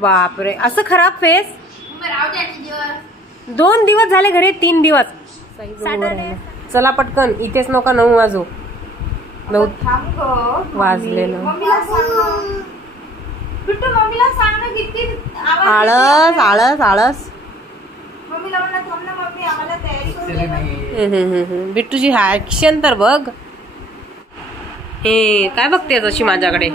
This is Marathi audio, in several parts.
बापरे, असं खराब फेस? 2 दिवस झाले घरी, 3 दिवस. चला पटकन, इथेच नका 9 वाजू. 9 वाजलेलं. आळस आळस आळस. बिट्टूची ऍक्शन तर बघ. हे काय बघते अशी माझ्याकडे?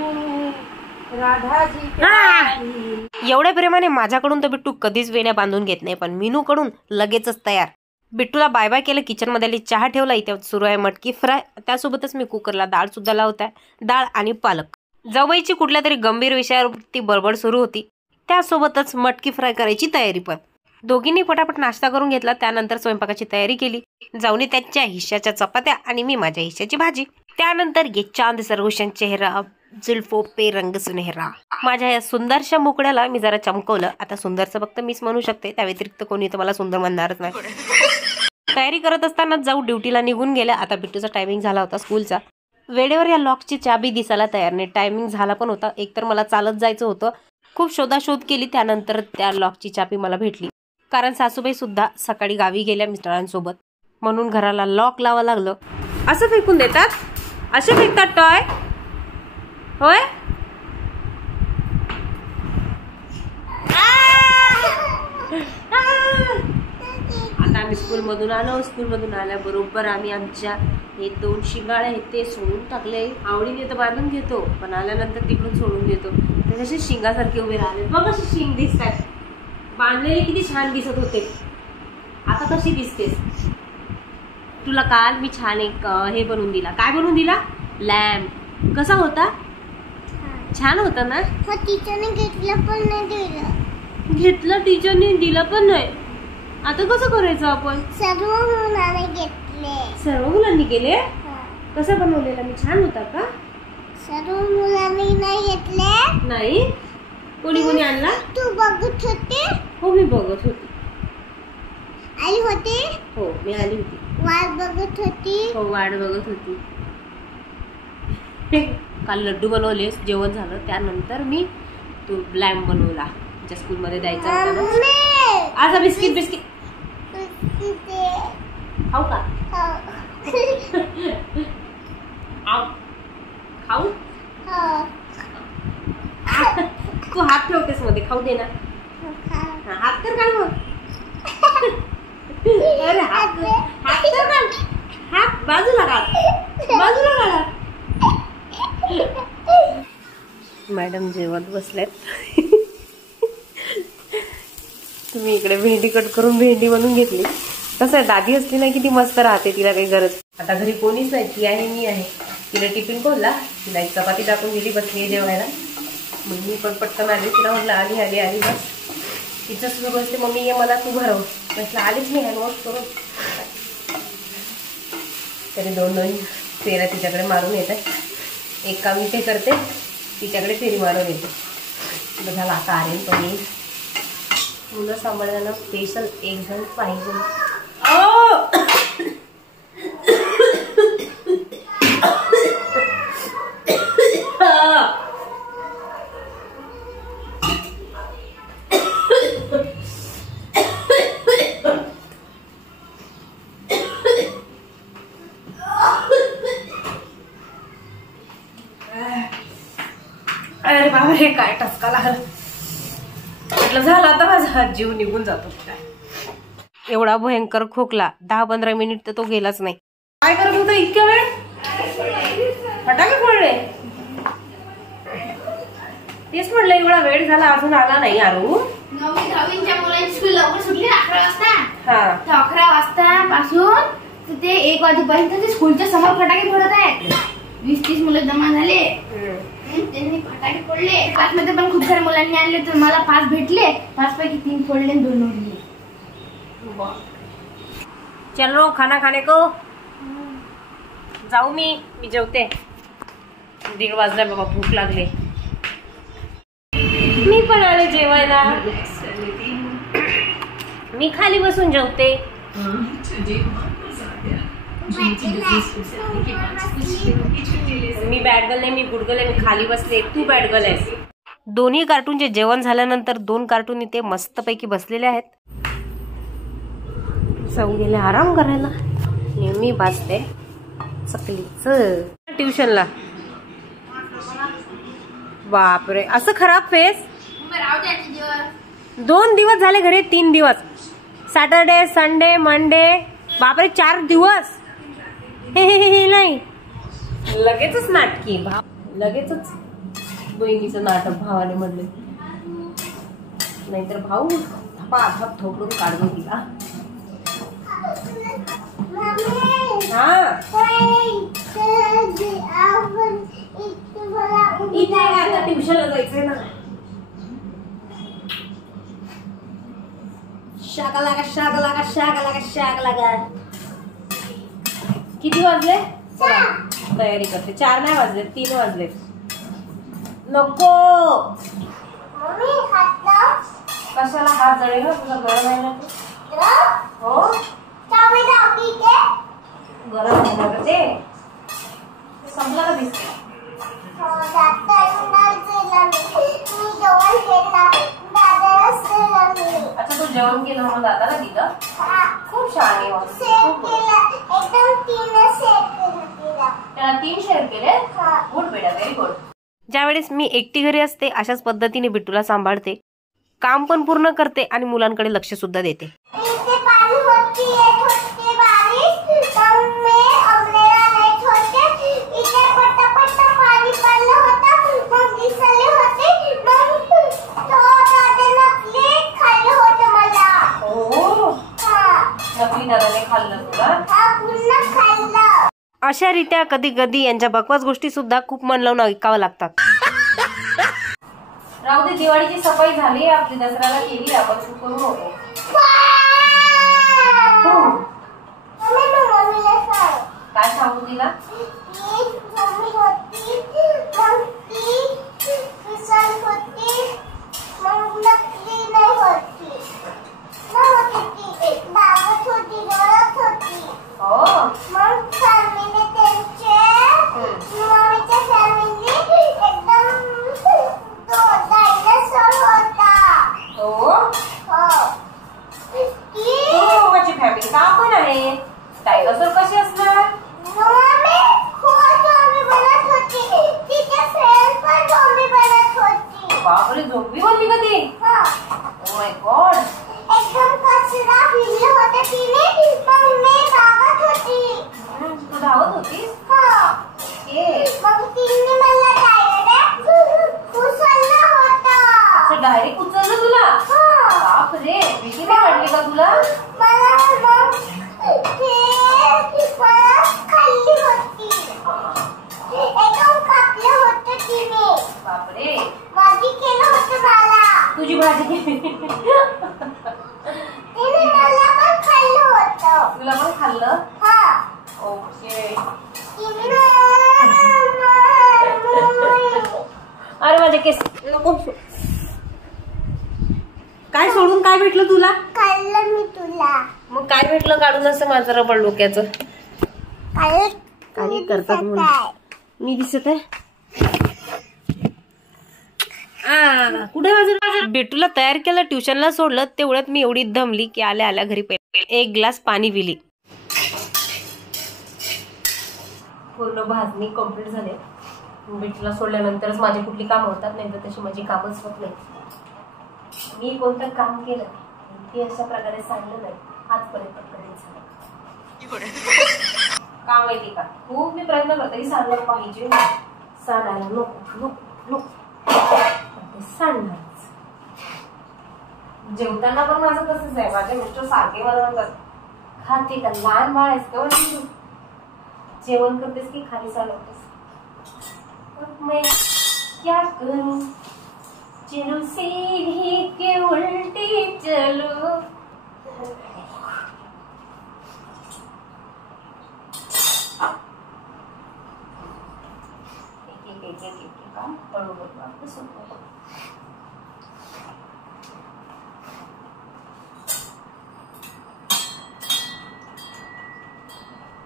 एवढ्या प्रेमाने माझ्याकडून तर बिट्टू कधीच वेण्या बांधून घेत नाही, पण मीनू कडून लगेचच तयार. बिट्टूला बाय बाय केलं, किचन मध्ये चहा ठेवला, इथे सुरू आहे मटकी फ्राय. त्यासोबतच मी कुकरला डाळ सुद्धा लावत आहे, डाळ आणि पालक. जावईची कुठल्या तरी गंभीर विषयावरती बडबड सुरू होती, त्यासोबतच मटकी फ्राय करायची तयारी पण. दोघींनी पटापट नाश्ता करून घेतला, त्यानंतर स्वयंपाकाची तयारी केली. जाऊने त्यांच्या हिश्श्याच्या चपात्या आणि मी माझ्या हिश्श्याची भाजी. त्यानंतर ये चांद सा रोशन चेहरा, जुल्फो पे रंग सुनहरा. माझ्या या सुंदरशा मुकड्याला मी जरा चमकवलं. आता सुंदरचं फक्त मीच म्हणू शकते, त्या व्यतिरिक्त कोणी तर मला सुंदर म्हणणारच नाही. तयारी करत असताना जाऊ ड्युटीला निघून गेल्या. आता बिट्टूचा टायमिंग झाला होता स्कूलचा. वेळेवर या लॉकची चाबी दिसायला तयार नाही. टायमिंग झाला पण होता. एकतर मला चालत जायचं होतं. खूप शोधाशोध केली, त्यानंतर त्या लॉकची चाबी मला भेटली. कारण सासूबाई सुद्धा सकाळी गावी गेल्या मिस्टरांसोबत, म्हणून घराला लॉक लावा लागलं. असं फेकून देतात? असे फेकतात टॉय? होय. आता आम्ही स्कूलमधून आलो. स्कूलमधून आल्याबरोबर आम्ही आमच्या हे 2 शिंगाळे आहेत ते सोडून टाकले. आवडीने तर बांधून घेतो, पण आल्यानंतर तिकडून सोडून देतो. ते कसे शिंगासारखे उभे राहिले बघ, कसे शिंग दिसतात. बांधलेले किती छान दिसत होते, आता कशी दिसतेस? तुला काल मी छान एक हे बनवून दिला. काय बनवून दिला? लॅम्प. कसा होता? छान होता ना? टीचरने घेतलं पण नाही दिलं. घेतलं टीचरने, दिलं पण नाही. आता कसं करायचं आपण? सर्व मुलांनी घेतले. सर्व मुलांनी केले? कसा बनवलेला मी? छान होता का? सर्व मुलांनी नाही घेतले. नाही? कोणी कोणी आणला? तू बघत होते? हो, मी बघत होती. आली होती? हो, मी आली होती. वाट बघत होती? हो, वाट बघत होती. काल लड्डू बनवले, जेवण झालं, त्यानंतर मी तो लॅम्प बनवला. ज्या स्कूलमध्ये द्यायचा होता ना. आता बिस्किट बिस्किट खाऊ का? खाऊ? तू हात ठेवतेस मध्ये, खाऊ दे ना. हात तर काढ मग. अरे हात तर काढ. हात बाजूला काढ, बाजूला काढा. मॅडम जेवत बसल्यात. तुम्ही इकडे भेंडी कट करून भेंडी बनवून घेतली. कसं दादी असली ना की ती मस्त राहते, तिला काही गरज. आता घरी कोणीच नाही, ती आहे, मी आहे. तिला टिफिन खोलला, तिला एक चपाती टाकून गेली, बसली जेवायला. मग मी पण पटकन आली. तिला म्हटलं आली आली आली बस. तिचं सुरू असते, मम्मी ये मला तू भरव. म्हटलं आलीच मी हँडवॉश करून. तरी 2-2 फेऱ्या तिच्याकडे मारून येतात. एक काम इथे करते, तिच्याकडे फेरी मारून येते. झालं आता आरेन पण येईल. मुलं सांभाळायला स्पेशल एक जण पाहिजे. अरे बाबा, हे काय टचका लागला. म्हटलं झालं आता माझा जीव निघून जातो काय. एवढा भयंकर खोकला. 10-15 मिनिट तर तो गेलाच नाही. काय करत होता इतक्या वेळ? फटाके फोडले. तेच म्हटलं एवढा वेळ झाला अजून आला नाही. आरू 9वी-10वीच्या मुलांची स्कूल लवकर सुटली 11 वाजता. हा, तर 11 वाजता पासून ते 1 वाजेपर्यंत ते स्कूलच्या समोर फटाके फोडत आहेत. 20-30 मुलं जमा झाले. त्यांनी फटाके फोडले. क्लासमध्ये पण खूप साऱ्या मुलांनी आणले, तर मला 5 भेटले. 5 पैकी 3 फोडले, 2 उरले. चलो खाना खाने को जाऊ. मी जेवते. 1:30 वाजला बाबा, भूक लागले. मी पण आले जेवायला. मी खाली बसून जेवते. मी बॅड गर्ल नाही, मी गुड गर्ल आहे. मी खाली बसले, तू बॅड गर्ल आहेस. दोन्ही कार्टूनचे जेवण झाल्यानंतर 2 कार्टून इथे मस्तपैकी बसलेले आहेत. जाऊ गेले आराम करायला. नेहमी वाजते चकलीच ट्युशनला. बापरे, असं खराब फेस. 2 दिवस झाले घरी, 3 दिवस. Saturday, Sunday, Monday. बापरे, 4 दिवस. हे नाही, लगेचच नाटकी भाव, लगेचच बहिणीचं नाटक भावाने म्हणले. नाहीतर भाऊ धपाधप ठोकून काढून दिला. इथे आता ट्युशनला जायचंय ना. शाक लागा शाक लागा शाक लागा शाक लागा. किती वाजले? तयारी करते. 4 नाही वाजले, 3 वाजले. नको कशाला हात जळेल तुझा. गरम आहे ना हो, गरम आहे ते. संपला का दिसत? अच्छा, तू जेवण केलं मग दादाला दिलं. खूप छान आहे. त्याला 3 शेअर केले. गुड बेटा, व्हेरी गुड. ज्यावेळेस मी एकटी घरी असते अशाच पद्धतीने बिट्टूला सांभाळते, काम पण पूर्ण करते आणि मुलांकडे लक्ष सुद्धा देते. अशा रीत्या कधी कधी यांच्या बकवास गोष्टी सुद्धा खूप मन लावून ऐकावं लागतात. राहू दे, दिवाळीची सफाई झाली आपली, दसऱ्याला केली आपण, करू नको. काय सांगू तिला? डायनासोर कसे असणार? बापरे, झोंबी बनली का ती? Oh my God. तू धावत होतीस? डायरेक्ट उचललं तुला? बापरे, भीती नाही वाटली का तुला? बापरे, तुझी भाजी केली. तुला पण खाल्लं? ओके. अरे माझे केस नको. काय सोडून काय भेटलं तुला? खाल्लं मी तुला. मग काय भेटलं काढून असं माझं रबड डोक्याचं? काही करतात म्हणून मी दिसत आहे. कुठे माझं? बिट्टूला तयार केलं, ट्युशनला सोडलं. तेवढ्यात मी एवढी दमली की आल्या आल्या घरी एक ग्लास पाणी पिली. पूर्ण भाजणी कंप्लीट झाले. बिट्टूला सोडल्यानंतरच माझी कुठली कामं होतात, नाही तर तशी माझी कामच होत नाही. मी कोणतं काम केलं ते अशा प्रकारे सांगलं नाही आजपर्यंत कधीच झालं. का माहिती का, खूप मी प्रयत्न करते की सांगायला पाहिजे, सांगायला नको नको नको सांगणारच. जेवताना पण माझं तसंच आहे. माझे मिस्टर सारखे मला म्हणतात, खाते का, लहान बाळ आहेस का तू, जेवण करतेस की खाली चालवतेस? मैं क्या करूं, चलो सीधी के उल्टी चलो.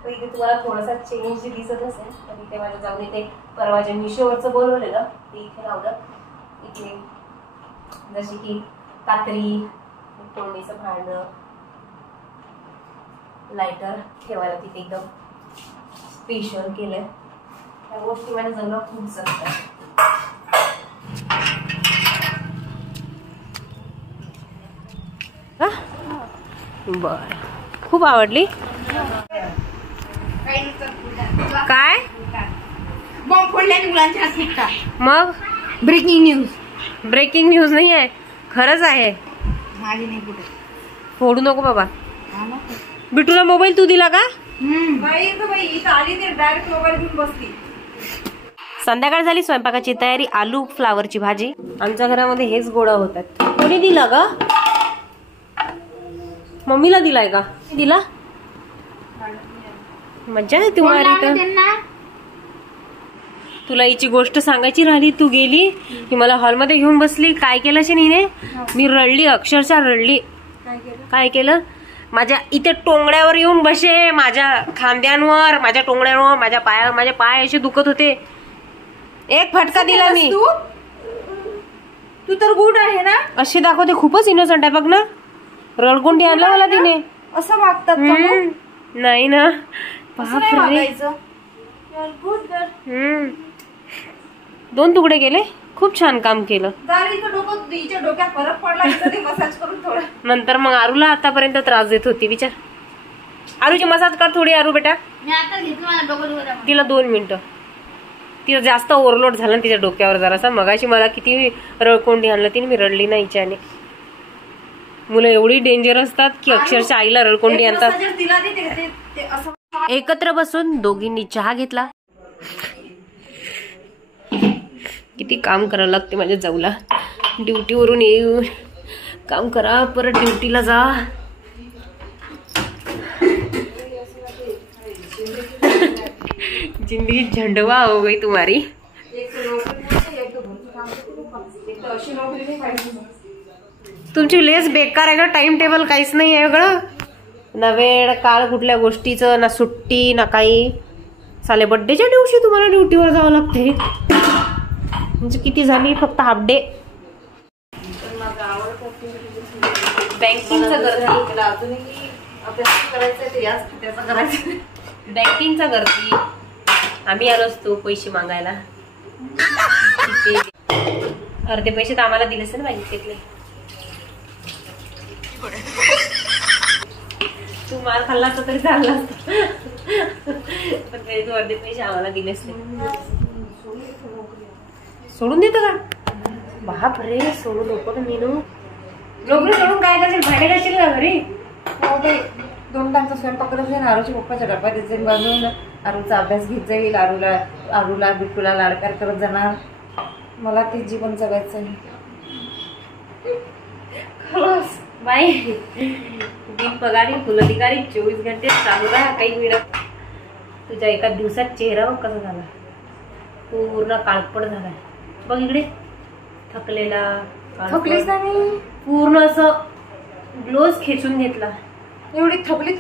इथे तुम्हाला थोडासा चेंज दिसत असेल तर इथे माझ्या जाऊन इथे परवा जे मिशोवरचं बोलवलेलं ते इथे लावलं. इथे जशी की कात्री, तोंडीचं भांडं, लायटर ठेवायला तिथे एकदम स्पेशल केलंय. त्या गोष्टी माझ्या जवळ खूप जगतात. बर, खूप आवडली. काय बॉम्ब फोडल्याने मुलांच्या हात निघतात. मग ब्रेकिंग न्यूज. ब्रेकिंग न्यूज नाही आहे, खरंच आहे. माझी नाही कुठे फोडू नको बाबा. बिटूला मोबाईल तू दिला का? संध्याकाळ झाली, स्वयंपाकाची तयारी. आलू फ्लावरची भाजी. आमच्या घरामध्ये हेच गोळा होतात. कोणी दिला का? मम्मीला दिलाय का? दिला. मज्जा आहे तुम्हाला इथं. तुला हिची गोष्ट सांगायची राहिली, तू गेली की मला हॉलमध्ये घेऊन बसली. काय केलं हिने? मी रडली, अक्षरशः रडली. काय केलं? माझ्या इथे टोंगड्यावर येऊन बसे, माझ्या खांद्यांवर, माझ्या टोंगड्यांवर, माझ्या पायावर. माझे पाय असे दुखत होते. एक फटका दिला मी. तू तर गुड आहे ना. अशी दाखवते, खूपच इनोसंट आहे बघ ना. रडकुंडी आणलं मला तिने. असं वागतात नाही ना. बापरे. 2 तुकडे केले. खूप छान काम केलं. डोक्यात फरक पडला. मसाज करून थोडं. नंतर मग आरूला आतापर्यंत त्रास देत होती. विचार, आरूची मसाज कर थोडी. आरू बेटा, मी आता घेतलं माझ्या डोकं. तिला 2 मिनिटं. तिला जास्त ओव्हरलोड झाला तिच्या डोक्यावर जरासा. मगाशी मला किती रळकोंडी आणलं तिने, मी रडली नाही हिच्याने. मुलं एवढी डेंजर असतात की अक्षरशः आईला रळकोंडी आणतात. एकत्र बसून दोघींनी चहा घेतला. किती काम करावं लागते माझ्या जाऊला. ड्युटीवरून येऊन काम करा, परत ड्युटीला जा. जिंदगी झंडवा हो गई तुम्हारी. तुमची लेस बेकार आहे का? टाइम टेबल काहीच नाही आहे वेगळं. ना वेळ काळ कुठल्या गोष्टीचं, ना सुट्टी ना काही. साले बड्डेच्या दिवशी तुम्हाला ड्युटीवर जावं लागते. म्हणजे किती झाली फक्त हाफ डे. बँकिंगचं गर्दी, अजूनही अभ्यास करायचं. बँकिंगचा गर्दी. आम्ही आलो असतो पैसे मागायला. अर्धे पैसे तर आम्हाला दिलेच ना बँकेतले. तू मार खाल्ला असता तरी चालला असता, पण तू अर्धे पैसे आम्हाला दिलेच नाही. सोडून देतो का? बाप रे, सोडू नको ना मीनू. नोकरी सोडून काय करशील? भांडे घालशील का घरी? 2 टाइमचा स्वयंपाक करत जाईल. आरूच्या पप्पाच्या डब्यात देत जाईल बनवून. आरूचा अभ्यास घेत जाईल. आरूला बिट्टूला लाडकार करत जाणार. मला ते जीवन जगायचं आहे. खरंच बाई, दिन पगारी फुल अधिकारी 24 घंटे चालू राहा. काही मिळत. तुझ्या एका दिवसात चेहरा बघ कसा झाला. पूर्ण काळपट झाला बघ. इकडे थकलेला. थकलीच नाही. पूर्ण असं ग्लोज खेचून घेतला. एवढी थकली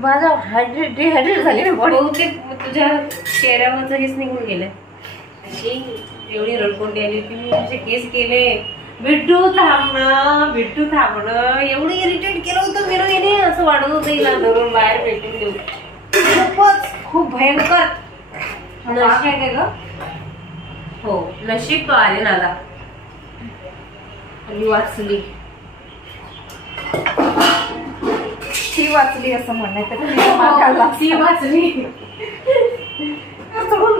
माझा डिहायड्रेट झाली. बहुतेक तुझ्या चेहऱ्यावरच हेच निघून गेलंय. एवढी रडकोंडी आली की मी तुझे केस केले. बिट्टू थांबणं, बिट्टू थांबणं. एवढं इरिटेट केलं होतं मेरा येणे. असं वाढत होतं हिला धरून बाहेर भेटून देऊ. खूप भयंकर. काय ग? हो, नशीब आले नाला. वाचली. ती वाचली असं म्हणायचं. ती वाचली.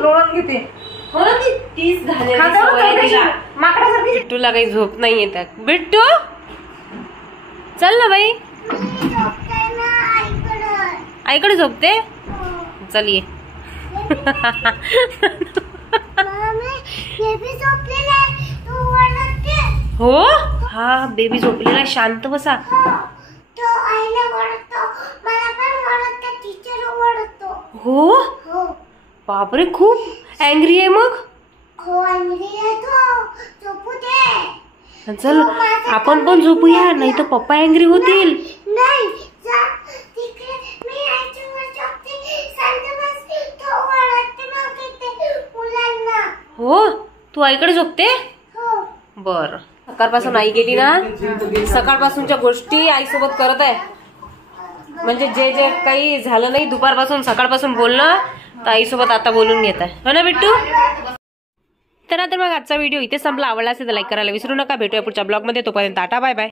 लोळून घेते. हो ना, ती 30 माकडासारखी. बिट्टूला काही झोप नाही येतात. बिट्टू चल ना बाई. आईकडे झोपते. चल ये. हो, हा बेबी झोपलेला. शांत बसा. हो, बापरे, खूप अँग्री आहे. मग चल आपण पण झोपूया, नाही तर पप्पा अँग्री होतील. हो, तू आईकडे झोपते. बर, सकाळपासून आई गेली ना, सकाळपासूनच्या गोष्टी आईसोबत करत आहे. म्हणजे जे जे काही झालं नाही दुपारपासून सकाळपासून बोलणं, तर आईसोबत आता बोलून घेत आहे, हो ना बिट्टू? तर मग आजचा व्हिडिओ इथे संपला. आवडला असेल तर लाईक करायला विसरू नका. भेटूया पुढच्या ब्लॉगमध्ये. तोपर्यंत टाटा बाय बाय.